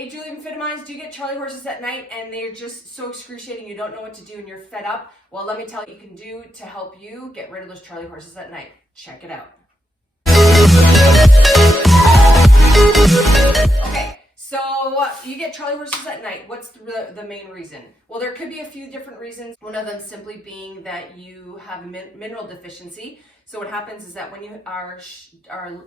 Hey Julie from Fitimize, do you get charley horses at night and they're just so excruciating you don't know what to do and you're fed up? Well, let me tell you what you can do to help you get rid of those charley horses at night. Check it out. Okay, so you get charley horses at night. What's the main reason? Well, there could be a few different reasons. One of them simply being that you have a mineral deficiency. So what happens is that when you are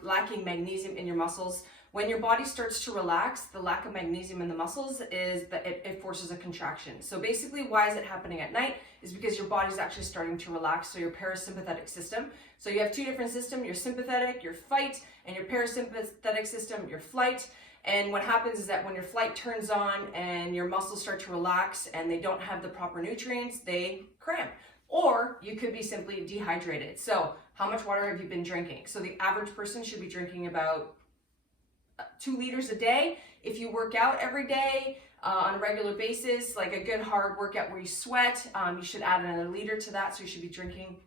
lacking magnesium in your muscles, when your body starts to relax, the lack of magnesium in the muscles is that it forces a contraction. So basically, why is it happening at night? Is because your body's actually starting to relax, so your parasympathetic system. So you have two different systems, your sympathetic, your fight, and your parasympathetic system, your flight. And what happens is that when your flight turns on and your muscles start to relax and they don't have the proper nutrients, they cramp. Or you could be simply dehydrated. So how much water have you been drinking? So the average person should be drinking about 2 liters a day. If you work out every day on a regular basis, like a good hard workout where you sweat, you should add another liter to that. So you should be drinking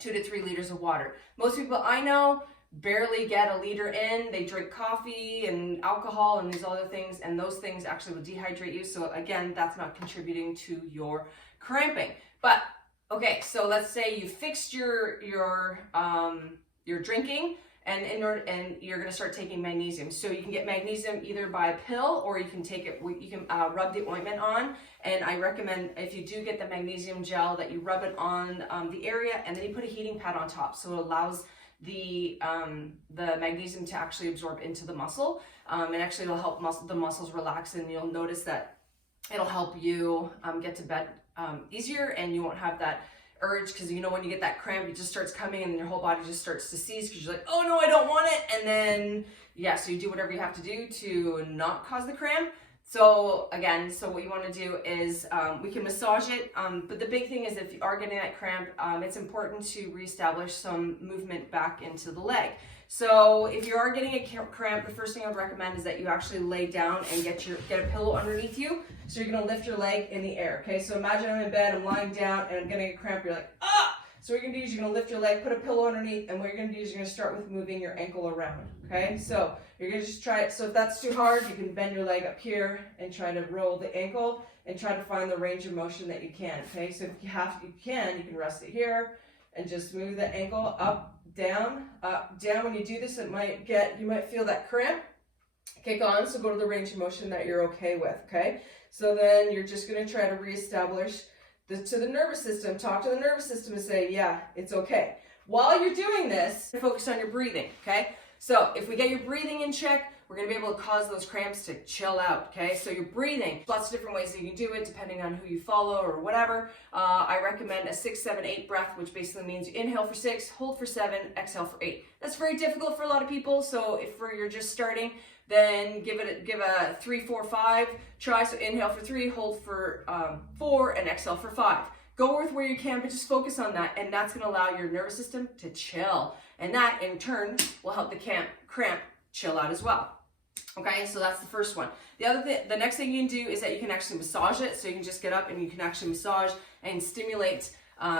2 to 3 liters of water. Most people I know barely get a liter in. They drink coffee and alcohol and these other things, and those things actually will dehydrate you. So again, that's not contributing to your cramping. But okay, so let's say you fixed your drinking. And you're going to start taking magnesium. So you can get magnesium either by a pill, or you can take it. You can rub the ointment on. And I recommend, if you do get the magnesium gel, that you rub it on the area, and then you put a heating pad on top, so it allows the magnesium to actually absorb into the muscle. And actually, it'll help the muscles relax, and you'll notice that it'll help you get to bed easier, and you won't have that urge, because you know when you get that cramp, it just starts coming and your whole body just starts to seize because you're like, oh no, I don't want it. And then so you do whatever you have to do to not cause the cramp. So again, what you want to do is we can massage it, but the big thing is if you are getting that cramp, it's important to reestablish some movement back into the leg. So if you are getting a cramp, the first thing I would recommend is that you actually lay down and get a pillow underneath you. So you're going to lift your leg in the air. Okay, so imagine I'm in bed, I'm lying down, and I'm getting a cramp. You're like, ah! So what you're going to do is you're going to lift your leg, put a pillow underneath, and what you're going to do is you're going to start with moving your ankle around. Okay, so you're going to just try it. So if that's too hard, you can bend your leg up here and try to roll the ankle and try to find the range of motion that you can. Okay, so if you can rest it here and just move the ankle up, down, up, down. When you do this, you might feel that cramp kick on. So go to the range of motion that you're okay with. Okay, so then you're just going to try to reestablish to the nervous system, talk to the nervous system and say, yeah, it's okay. While you're doing this, focus on your breathing, okay? So if we get your breathing in check, we're going to be able to cause those cramps to chill out, okay? So your breathing, lots of different ways that you can do it depending on who you follow or whatever. I recommend a 6, 7, 8 breath, which basically means you inhale for 6, hold for 7, exhale for 8. That's very difficult for a lot of people, so if you're just starting, then give a 3, 4, 5 try. So inhale for 3, hold for 4, and exhale for 5. Go with where you can, but just focus on that, and that's going to allow your nervous system to chill, and that in turn will help the cramp chill out as well. Okay, so that's the first one. The next thing you can do is that you can actually massage it. So you can just get up and you can actually massage and stimulate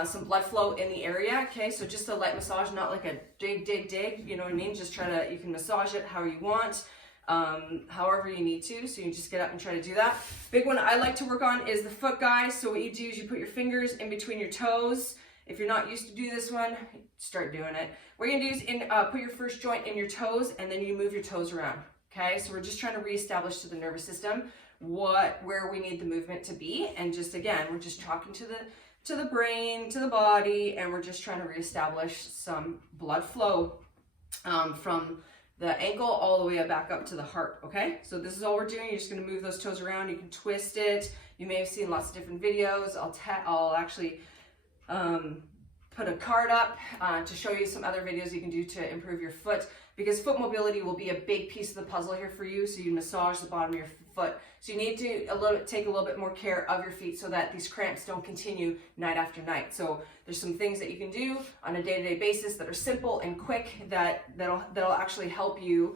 some blood flow in the area. Okay, so just a light massage, not like a dig, you know what I mean? Just you can massage it how you want, however you need to. So you can just get up and try to do that. Big one I like to work on is the foot, guys. So what you do is you put your fingers in between your toes. If you're not used to do this one, start doing it. What you're gonna do is put your first joint in your toes, and then you move your toes around. Okay, so we're just trying to reestablish to the nervous system where we need the movement to be, and just again, we're just talking to the brain, to the body, and we're just trying to reestablish some blood flow from the ankle all the way back up to the heart. Okay, so this is all we're doing. You're just going to move those toes around. You can twist it. You may have seen lots of different videos. I'll actually put a card up to show you some other videos you can do to improve your foot, because foot mobility will be a big piece of the puzzle here for you. So you massage the bottom of your foot. So you need to take a little bit more care of your feet so that these cramps don't continue night after night. So there's some things that you can do on a day-to-day basis that are simple and quick that'll actually help you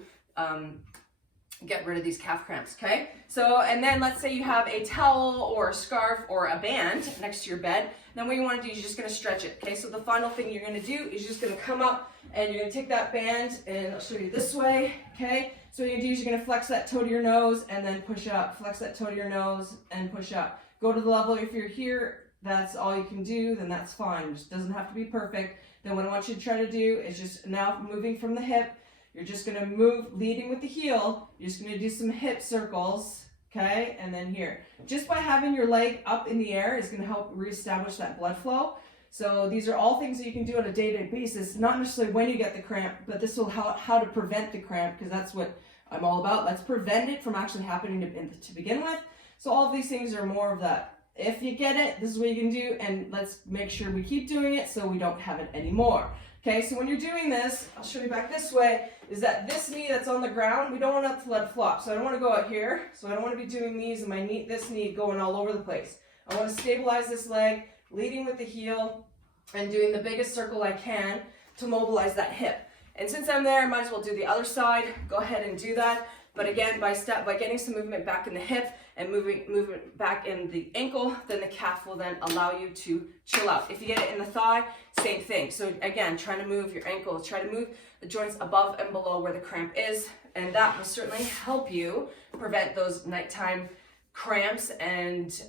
get rid of these calf cramps, okay? So, and then let's say you have a towel or a scarf or a band next to your bed. Then what you want to do is you're just going to stretch it, okay? So the final thing you're going to do is you're just going to come up and you're going to take that band, and I'll show you this way, okay? So what you're going to do is you're going to flex that toe to your nose and then push up. Flex that toe to your nose and push up. Go to the level. If you're here, that's all you can do, then that's fine. It just doesn't have to be perfect. Then what I want you to try to do is just now moving from the hip. You're just going to move, leading with the heel. You're just going to do some hip circles, okay? And then here. Just by having your leg up in the air is going to help reestablish that blood flow. So these are all things that you can do on a day-to-day basis, not necessarily when you get the cramp, but this will how to prevent the cramp, because that's what I'm all about. Let's prevent it from actually happening to begin with. So all of these things are more of that. If you get it, this is what you can do, and let's make sure we keep doing it so we don't have it anymore. Okay, so when you're doing this, I'll show you back this way, is that this knee that's on the ground, we don't want it to let it flop. So I don't want to go out here, so I don't want to be doing these and my knee, this knee going all over the place. I want to stabilize this leg, leading with the heel, and doing the biggest circle I can to mobilize that hip. And since I'm there, I might as well do the other side. Go ahead and do that. But again, by getting some movement back in the hip and movement back in the ankle, then the calf will then allow you to chill out. If you get it in the thigh, same thing. So again, trying to move your ankle, try to move the joints above and below where the cramp is, and that will certainly help you prevent those nighttime cramps and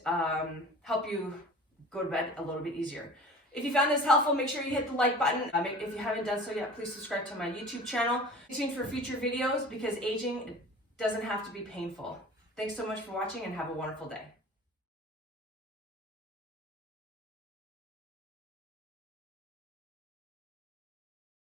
help you go to bed a little bit easier. If you found this helpful, make sure you hit the like button. If you haven't done so yet, please subscribe to my YouTube channel. Stay tuned for future videos, because aging doesn't have to be painful. Thanks so much for watching, and have a wonderful day.